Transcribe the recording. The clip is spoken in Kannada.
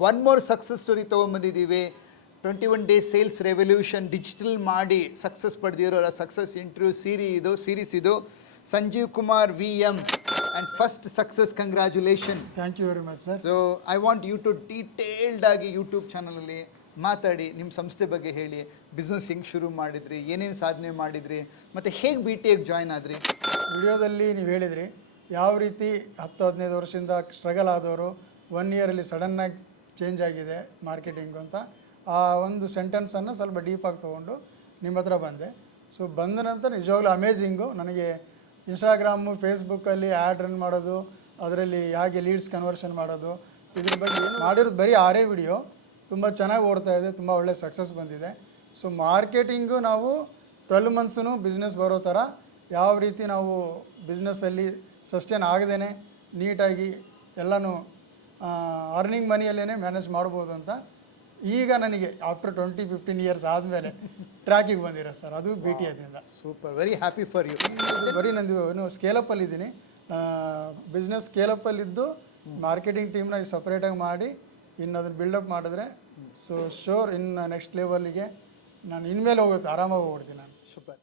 One more success story ತೊಗೊಂಬಂದಿದ್ದೀವಿ twenty one day sales revolution digital ಮಾಡಿ ಸಕ್ಸಸ್ ಪಡೆದಿರೋ ಸಕ್ಸಸ್ ಇಂಟರ್ವ್ಯೂ ಸೀರಿ ಇದು ಸೀರೀಸ್ ಇದು. Sanjeev Kumar V M and first success congratulation thank you very much sir so I want you to detailed ಆಗಿ ಯೂಟ್ಯೂಬ್ ಚಾನಲಲ್ಲಿ ಮಾತಾಡಿ ನಿಮ್ಮ ಸಂಸ್ಥೆ ಬಗ್ಗೆ ಹೇಳಿ. ಬಿಸ್ನೆಸ್ ಹೆಂಗೆ ಶುರು ಮಾಡಿದ್ರಿ ಏನೇನು ಸಾಧನೆ ಮಾಡಿದ್ರಿ ಮತ್ತು ಹೇಗೆ ಬಿ ಟಿ ಎಗ್ ಜಾಯ್ನ್ ಆದ್ರಿ? ವಿಡಿಯೋದಲ್ಲಿ ನೀವು ಹೇಳಿದ್ರಿ ಯಾವ ರೀತಿ ಹತ್ತು ಹದಿನೈದು ವರ್ಷದಿಂದ ಸ್ಟ್ರಗಲ್ ಆದವರು ಒನ್ ಇಯರಲ್ಲಿ ಸಡನ್ನಾಗಿ ಚೇಂಜ್ ಆಗಿದೆ ಮಾರ್ಕೆಟಿಂಗು ಅಂತ. ಆ ಒಂದು ಸೆಂಟೆನ್ಸನ್ನು ಸ್ವಲ್ಪ ಡೀಪಾಗಿ ತೊಗೊಂಡು ನಿಮ್ಮ ಹತ್ರ ಬಂದೆ. ಸೊ ಬಂದ ನಂತರ ನಿಜವಾಗ್ಲೂ ಅಮೇಝಿಂಗು ನನಗೆ ಇನ್ಸ್ಟಾಗ್ರಾಮು ಫೇಸ್ಬುಕ್ಕಲ್ಲಿ ಆ್ಯಡ್ ರನ್ ಮಾಡೋದು, ಅದರಲ್ಲಿ ಹೇಗೆ ಲೀಡ್ಸ್ ಕನ್ವರ್ಷನ್ ಮಾಡೋದು, ಇದ್ರ ಬಗ್ಗೆ ಏನು ಮಾಡಿರೋದು ಬರೀ ಆರೇ ವಿಡಿಯೋ ತುಂಬ ಚೆನ್ನಾಗಿ ಓಡ್ತಾ ಇದೆ, ತುಂಬ ಒಳ್ಳೆ ಸಕ್ಸಸ್ ಬಂದಿದೆ. ಸೊ ಮಾರ್ಕೆಟಿಂಗು ನಾವು ಟ್ವೆಲ್ ಮಂತ್ಸೂ ಬಿಸ್ನೆಸ್ ಬರೋ ಥರ ಯಾವ ರೀತಿ ನಾವು ಬಿಸ್ನೆಸ್ಸಲ್ಲಿ ಸಸ್ಟೇನ್ ಆಗದೇ ನೀಟಾಗಿ ಎಲ್ಲನೂ ಅರ್ನಿಂಗ್ ಮನಿಯಲ್ಲೇ ಮ್ಯಾನೇಜ್ ಮಾಡ್ಬೋದು ಅಂತ. ಈಗ ನನಗೆ ಆಫ್ಟರ್ ಟ್ವೆಂಟಿ ಫಿಫ್ಟೀನ್ ಇಯರ್ಸ್ ಆದಮೇಲೆ ಟ್ರ್ಯಾಕಿಗೆ ಬಂದಿರ ಸರ್ ಅದು B T ಎದಿಂದ super very happy for you ಬರೀ ನಂದು ಏನು ಸ್ಕೇಲಪ್ಪಲ್ಲಿ ಇದ್ದೀನಿ ಬಿಸ್ನೆಸ್ ಸ್ಕೇಲಪ್ಪಲ್ಲಿದ್ದು ಮಾರ್ಕೆಟಿಂಗ್ ಟೀಮ್ನ ಸಪ್ರೇಟಾಗಿ ಮಾಡಿ ಇನ್ನು ಅದನ್ನು ಬಿಲ್ಡಪ್ ಮಾಡಿದ್ರೆ ಸೊ ಶೋರ್ ಇನ್ನು ನೆಕ್ಸ್ಟ್ ಲೆವೆಲ್ಗೆ ನಾನು ಇನ್ಮೇಲೆ ಹೋಗುತ್ತೆ ಆರಾಮಾಗಿ ಹೋಗ್ಬಿಡ್ತೀನಿ ನಾನು. ಸೂಪರ್.